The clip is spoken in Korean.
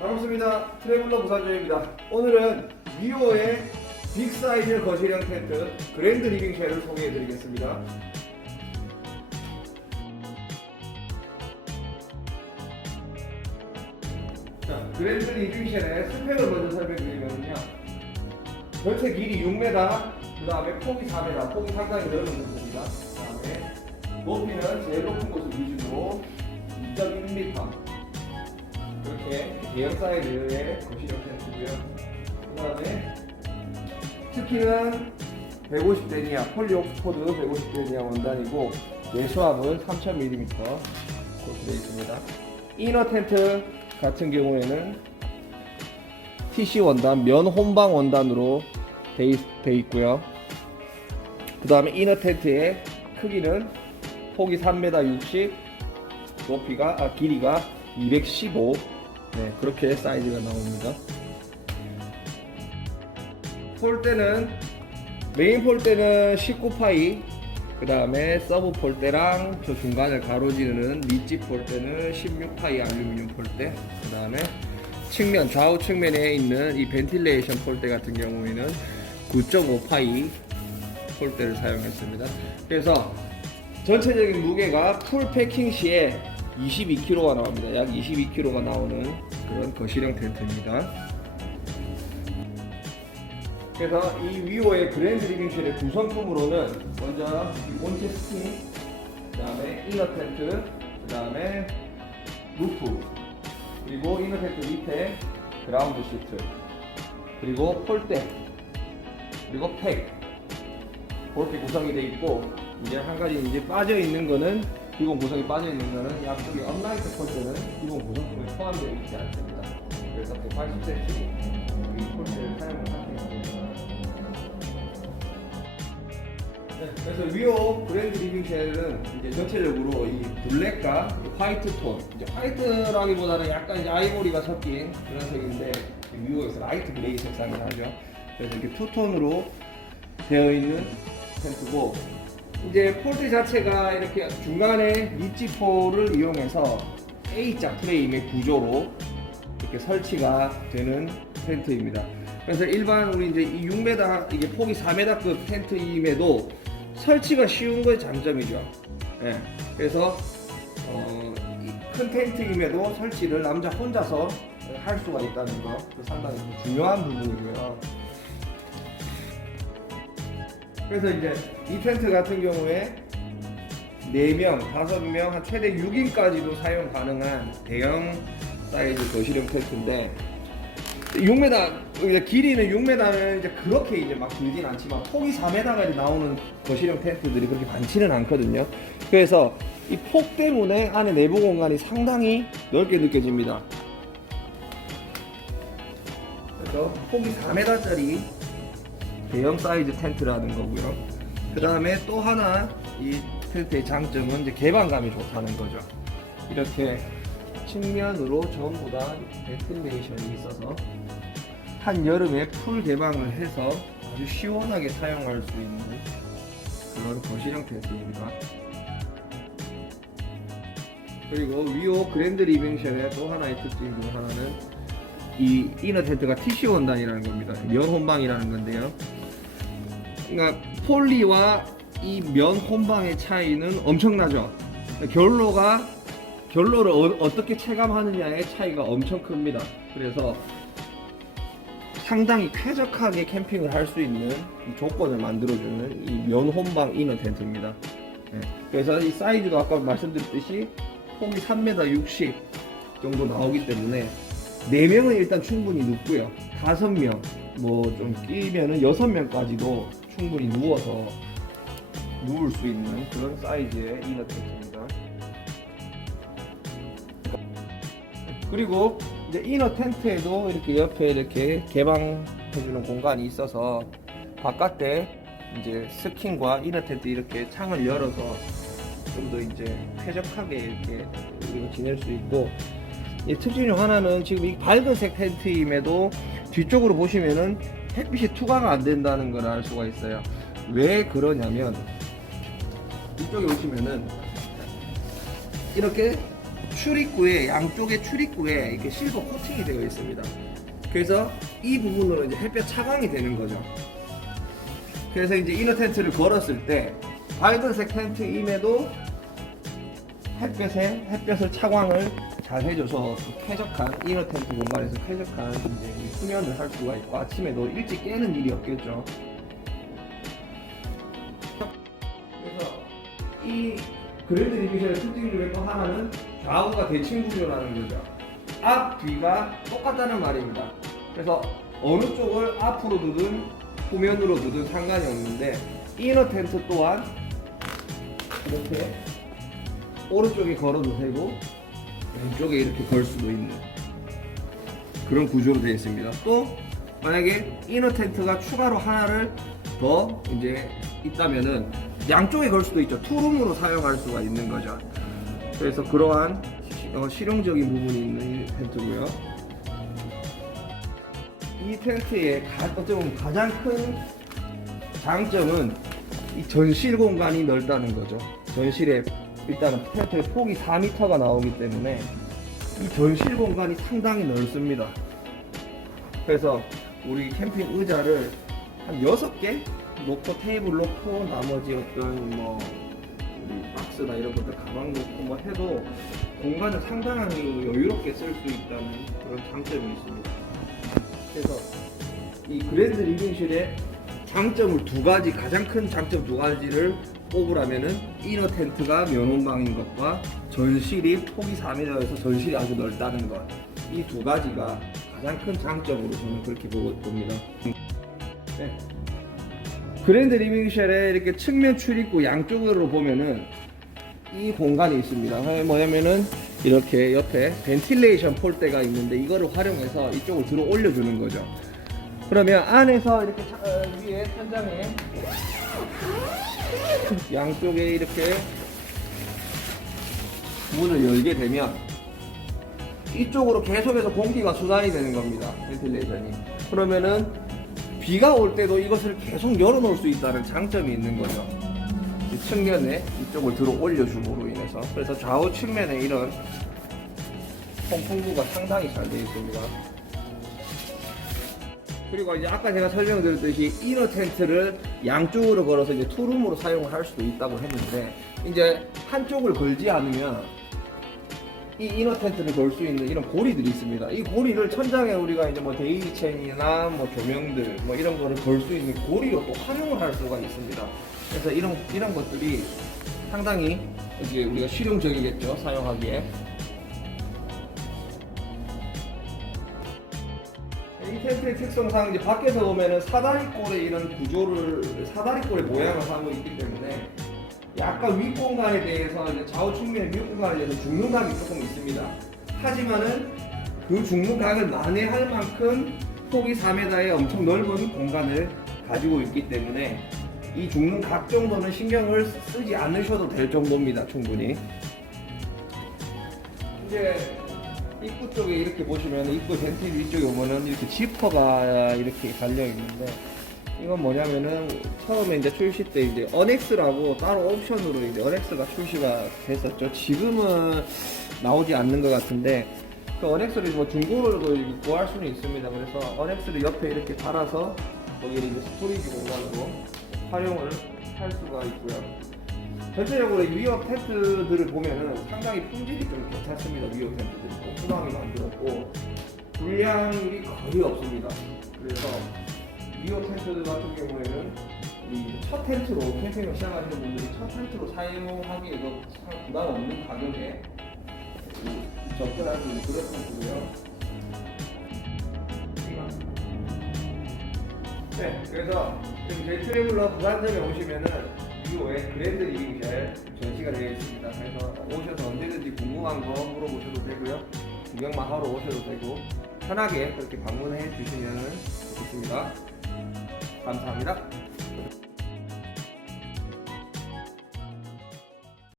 반갑습니다. 트래블러 부산조입니다. 오늘은 위오의 빅사이즈 거실형 텐트 그랜드 리빙쉘을 소개해 드리겠습니다. 자, 그랜드 리빙쉘의 스펙을 먼저 설명드리면요. 전체 길이 6m, 그 다음에 폭이 4m, 폭이 상당히 넓은 텐트입니다. 그 다음에 높이는 제일 높은 곳을 기준으로 2.1m. 이렇게 대형 사이즈의 거실형 텐트고요. 그 다음에 스키는 150데니아, 폴리 옥스포드 150데니아 원단이고 내수압은 3000mm 코트되어 있습니다. 이너 텐트 같은 경우에는 TC 원단, 면 혼방 원단으로 되어 있고요. 그 다음에 이너 텐트의 크기는 폭이 3m 60, 길이가 215, 네, 그렇게 사이즈가 나옵니다. 폴대는 메인 폴대는 19파이, 그 다음에 서브 폴대랑 저 중간을 가로지르는 밑집 폴대는 16파이 알루미늄 폴대, 그 다음에 측면 좌우 측면에 있는 이 벤틸레이션 폴대 같은 경우에는 9.5파이 폴대를 사용했습니다. 그래서 전체적인 무게가 풀 패킹 시에 22kg가 나옵니다. 약 22kg가 나오는 그런 거실형 텐트입니다. 그래서 이 위오의 그랜드 리빙쉘의 구성품으로는 먼저 본체 스킨, 그 다음에 이너 텐트, 그 다음에 루프, 그리고 이너 텐트 밑에 그라운드 시트, 그리고 폴대, 그리고 팩, 그렇게 구성이 되어 있고, 이제 한 가지 이제 빠져 있는 거는, 기본 구성이 빠져 있는 거는 양쪽에 업라이트 폴대는 기본 구성품에 포함되어 있지 않습니다. 그래서 180cm 이 폴대를 사용을 하겠습니다. 네, 그래서 위오 그랜드 리빙쉘은 이제 전체적으로 이 블랙과 화이트 톤, 이제 화이트라기보다는 약간 이제 아이보리가 섞인 그런 색인데 위오에서 라이트 그레이 색상을 하죠. 그래서 이렇게 투톤으로 되어 있는 텐트고, 이제 폴대 자체가 이렇게 중간에 리치포를 이용해서 A자 프레임의 구조로 이렇게 설치가 되는 텐트입니다. 그래서 일반 우리 이제 이 6m, 이게 폭이 4m급 텐트임에도 설치가 쉬운 거의 장점이죠. 예. 그래서 큰 텐트임에도 설치를 남자 혼자서 할 수가 있다는 거, 상당히 중요한 부분이고요. 그래서 이제 이 텐트 같은 경우에 4명, 5명, 한 최대 6인까지도 사용 가능한 대형 사이즈 거실형 텐트인데 6m, 길이는 6m는 이제 그렇게 이제 막 길진 않지만 폭이 4m까지 나오는 거실형 텐트들이 그렇게 많지는 않거든요. 그래서 이 폭 때문에 안에 내부 공간이 상당히 넓게 느껴집니다. 그래서 폭이 4m짜리 대형 사이즈 텐트라는 거고요. 그 다음에 또 하나 이 텐트의 장점은 이제 개방감이 좋다는 거죠. 이렇게 측면으로 전부 다 벤틸레이션이 있어서 한 여름에 풀 개방을 해서 아주 시원하게 사용할 수 있는 그런 거실형 텐트입니다. 그리고 위오 그랜드 리빙쉘의 또 하나의 특징 중 하나는 이 이너 텐트가 TC 원단이라는 겁니다. 면 혼방이라는 건데요. 그러니까 폴리와 이 면 혼방의 차이는 엄청나죠. 결로를 어떻게 체감하느냐의 차이가 엄청 큽니다. 그래서 상당히 쾌적하게 캠핑을 할 수 있는 조건을 만들어주는 이 면 혼방 이너 텐트입니다. 네. 그래서 이 사이즈도 아까 말씀드렸듯이 폭이 3m 60 정도 나오기 때문에 4명은 일단 충분히 눕고요. 5명, 뭐 좀 끼면은 6명까지도 충분히 누워서 누울 수 있는 그런 사이즈의 이너 텐트입니다. 그리고 이제 이너 텐트에도 이렇게 옆에 이렇게 개방해주는 공간이 있어서 바깥에 이제 스킨과 이너 텐트 이렇게 창을 열어서 좀 더 이제 쾌적하게 이렇게 우리가 지낼 수 있고, 이 특징 중 하나는 지금 이 밝은색 텐트임에도 뒤쪽으로 보시면은 햇빛이 투과가 안 된다는 걸 알 수가 있어요. 왜 그러냐면 이쪽에 보시면은 이렇게 출입구에 양쪽에 출입구에 이렇게 실버 코팅이 되어 있습니다. 그래서 이 부분으로 이제 햇볕 차광이 되는 거죠. 그래서 이제 이너 텐트를 걸었을 때 밝은색 텐트임에도 햇볕을 차광을 잘 해줘서 쾌적한 이너 텐트 공간에서 쾌적한 이제 수면을 할 수가 있고 아침에도 일찍 깨는 일이 없겠죠. 그래서 이 그랜드 리빙쉘의 특징 중에 또 하나는 좌우가 대칭 구조라는 거죠. 앞, 뒤가 똑같다는 말입니다. 그래서 어느 쪽을 앞으로 두든 후면으로 두든 상관이 없는데 이너 텐트 또한 이렇게 오른쪽에 걸어도 되고 왼쪽에 이렇게 걸 수도 있는 그런 구조로 되어 있습니다. 또 만약에 이너 텐트가 추가로 하나를 더 이제 있다면은 양쪽에 걸 수도 있죠. 투룸으로 사용할 수가 있는 거죠. 그래서 그러한 실용적인 부분이 있는 이 텐트고요. 이 텐트의 어떻게 보면 가장 큰 장점은 이 전실 공간이 넓다는 거죠. 전실에 일단은 텐트의 폭이 4m가 나오기 때문에 이 전실 공간이 상당히 넓습니다. 그래서 우리 캠핑 의자를 한 6개 놓고 테이블 놓고 나머지 어떤 뭐 우리 박스나 이런 것들 가방 놓고 뭐 해도 공간을 상당히 여유롭게 쓸 수 있다는 그런 장점이 있습니다. 그래서 이 그랜드 리빙쉘의 장점을 가장 큰 장점 두 가지를 꼽으라면은 이너 텐트가 면원방인 것과 전실이 폭이 4m여서 전실이 아주 넓다는 것, 이 두 가지가 가장 큰 장점으로 저는 그렇게 봅니다. 네. 그랜드 리빙쉘의 이렇게 측면 출입구 양쪽으로 보면은 이 공간이 있습니다. 뭐냐면은 이렇게 옆에 벤틸레이션 폴대가 있는데 이거를 활용해서 이쪽을 들어 올려주는 거죠. 그러면 안에서 이렇게 위에 천장에 양쪽에 이렇게 문을 열게 되면 이쪽으로 계속해서 공기가 순환이 되는 겁니다. 벤틸레이션이. 그러면은 비가 올 때도 이것을 계속 열어놓을 수 있다는 장점이 있는 거죠. 이 측면에 이쪽을 들어 올려줌으로 인해서. 그래서 좌우 측면에 이런 통풍구가 상당히 잘 되어 있습니다. 그리고 이제 아까 제가 설명드렸듯이 이너 텐트를 양쪽으로 걸어서 이제 투룸으로 사용을 할 수도 있다고 했는데 이제 한쪽을 걸지 않으면 이 이너 텐트를 걸 수 있는 이런 고리들이 있습니다. 이 고리를 천장에 우리가 이제 뭐 데일리 체인이나 뭐 조명들 뭐 이런 거를 걸 수 있는 고리로 또 활용을 할 수가 있습니다. 그래서 이런 것들이 상당히 이제 우리가 실용적이겠죠, 사용하기에. 이 텐트의 특성상 이제 밖에서 보면은 사다리꼴의 이런 사다리꼴의 모양을 하고 있기 때문에 약간 윗공간에 대해서 이제 좌우 측면의 윗공간에 대해서 죽는 각이 조금 있습니다. 하지만은 그 죽는 각을 만회할 만큼 폭이 4m의 엄청 넓은 공간을 가지고 있기 때문에 이 죽는 각 정도는 신경을 쓰지 않으셔도 될 정도입니다. 충분히. 이제 입구 쪽에 이렇게 보시면 입구 벤틸 위쪽에 오면은 이렇게 지퍼가 이렇게 달려 있는데 이건 뭐냐면은 처음에 이제 출시 때 이제 어넥스라고 따로 옵션으로 이제 어넥스가 출시가 됐었죠. 지금은 나오지 않는 것 같은데 그 어넥스를 뭐 중고로도 구할 수는 있습니다. 그래서 어넥스를 옆에 이렇게 달아서 거기를 이제 스토리지 공간으로 활용을 할 수가 있고요. 전체적으로 위어 텐트들을 보면은 상당히 품질이 좀 괜찮습니다. 위어 텐트들이 꼼꼼하게 만들었고 불량률이 거의 없습니다. 그래서 위어 텐트들 같은 경우에는 이 첫 텐트로 캠핑을 시작하시는 분들이 첫 텐트로 사용하기에도 부담 없는 가격에 접근할 수 있는 그런 텐트고요. 네, 그래서 지금 저희 트래블러 부산점에 오시면은 위오에 그랜드 리빙쉘 전시가 되어 있습니다. 그래서 오셔서 언제든지 궁금한 거 물어보셔도 되고요. 구경만 하러 오셔도 되고 편하게 그렇게 방문해 주시면 좋겠습니다. 감사합니다.